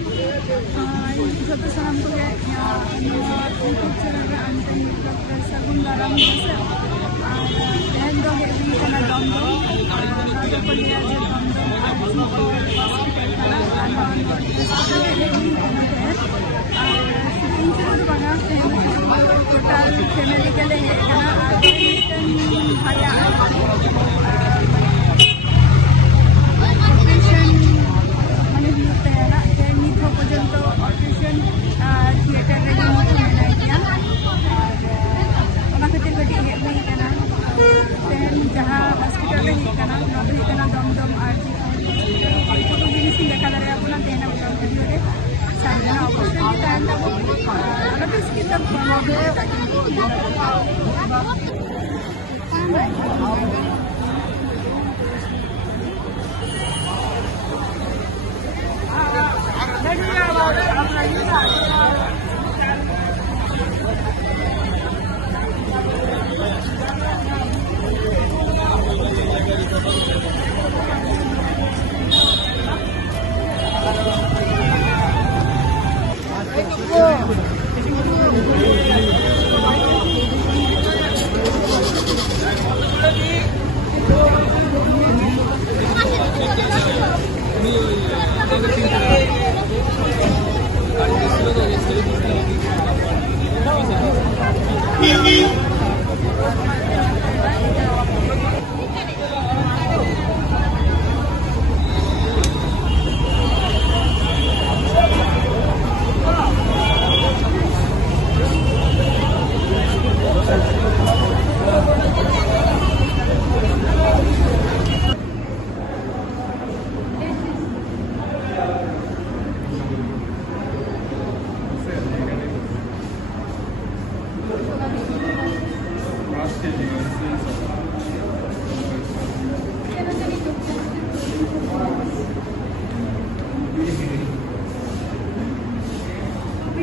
ᱡᱚᱛᱚ ᱥᱟᱱᱟᱢ ᱠᱚᱜᱮ ᱤᱭᱩᱴᱩᱵ ᱪᱮᱱᱮᱞ ᱨᱮ ᱟᱢᱛᱮ ᱥᱟᱹᱜᱩᱱ ᱫᱟᱨᱟᱢ ᱦᱮᱸᱥᱮ ᱟᱨ ᱛᱮᱦᱮᱧ ᱫᱚ ᱦᱮᱡ ᱦᱩᱭ ᱠᱟᱱᱟ ᱫᱚᱢᱫᱚᱢ ᱟᱨ ᱱᱚᱣᱟ ᱫᱚᱠᱚ ᱞᱟᱹᱭᱟ ᱡᱮ ᱫᱚᱢᱫᱚᱢ ᱟᱨᱡᱤ ᱦᱚᱥᱯᱤᱴᱟᱞ ᱠᱟᱱᱟ ᱟᱨ ᱱᱚᱣᱟ ᱦᱚᱥᱯᱤᱴᱟᱞ ᱨᱮ ᱦᱮᱡ ᱦᱩᱭ ᱠᱟᱱᱟ ᱛᱮᱦᱮᱧ ᱟᱨ ᱥᱩᱴᱤᱝ ᱪᱮᱫ ᱫᱚ ᱵᱟᱝᱟ ᱛᱮᱦᱮᱧ ᱴᱳᱴᱟᱞ ᱯᱷᱮᱢᱮᱞᱤ ᱜᱮᱞᱮ ᱦᱮᱡ ᱠᱟᱱᱟ ᱟᱨ ᱢᱤᱫᱴᱮᱱ ᱵᱷᱟᱭᱟ ऑपरेशन माने हुई तैयार नित पर्यंत ऑपरेशन थिएटर रे मेना गया और खातिर कटी हेज हुई कना तेन जहां हॉस्पिटल रे हुई कना ना हुई कना दमदम आरजी हॉस्पिटल जिनिस देखा दारे अपना देना वीडियो रे सामने ऑपरेशन की टाइम तक अलग इसकी तब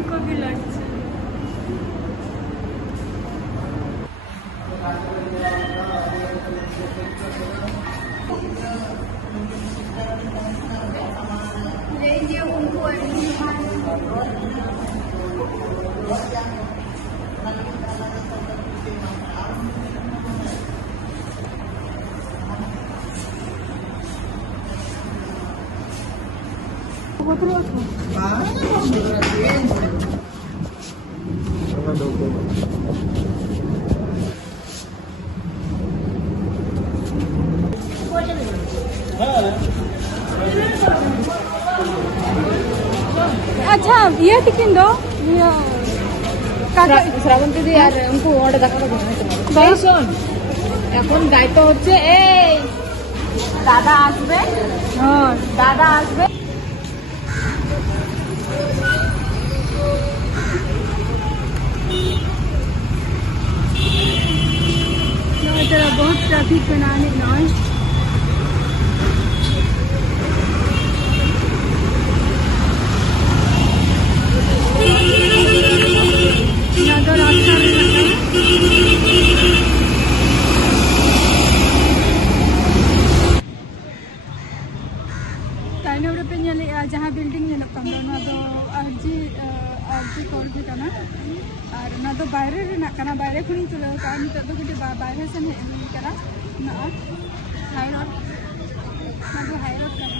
को भी लंच लेंगे उनको अच्छा ये टिफिन दो শ্রাবন্তী দি আর উনকু অর্ডার দেখা দেবে শোন এখন দায়িত্ব হচ্ছে এই দাদা আসবে হ্যাঁ দাদা আসবে बहुत ट्रैफिक बनाने नॉइस जहाँ बिल्डिंग आरजी कॉलेज और ना तो बाहरे बाहरे खुद तुले नित बाहरे से हाई रोड हाई रोड